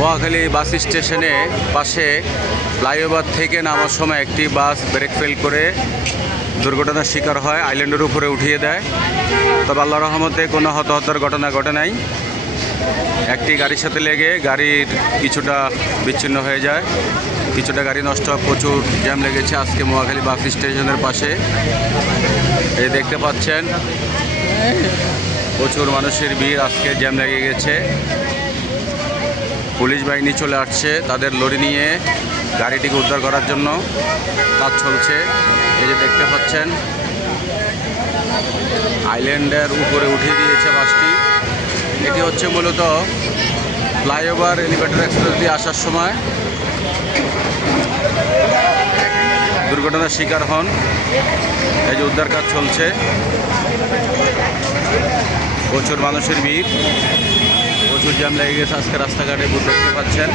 মহাখালী বাস স্টেশনে পাশে ফ্লাইওভার থেকে নামার সময় একটি বাস ব্রেক ফেল করে দুর্ঘটনার শিকার হয়, আইল্যান্ডের উপরে উঠিয়ে দেয়। তবে আল্লাহ রহমতে কোনো হতাহতের ঘটনা ঘটে নাই। একটি গাড়ির সাথে লেগে গাড়ির কিছুটা বিচ্ছিন্ন হয়ে যায়, কিছুটা গাড়ি নষ্ট হয়, প্রচুর জ্যাম লেগেছে আজকে মহাখালী বাস স্টেশনের পাশে। এই দেখতে পাচ্ছেন প্রচুর মানুষের ভিড়, আজকে জ্যাম লেগে গেছে। পুলিশ বাহিনী চলে আসছে তাদের লরি নিয়ে গাড়িটিকে উদ্ধার করার জন্য কাজ চলছে। এই যে দেখতে পাচ্ছেন আইল্যান্ডের উপরে উঠিয়ে দিয়েছে বাসটি। এটি হচ্ছে মূলত ফ্লাইওভার এলিভেটর এক্সপ্রেস দিয়ে আসার সময় দুর্ঘটনার শিকার হন। এই যে উদ্ধার কাজ চলছে, প্রচুর মানুষের ভিড়, প্রচুর জ্যাম লেগে গেছে আজকে রাস্তাঘাটে, দেখতে পাচ্ছেন।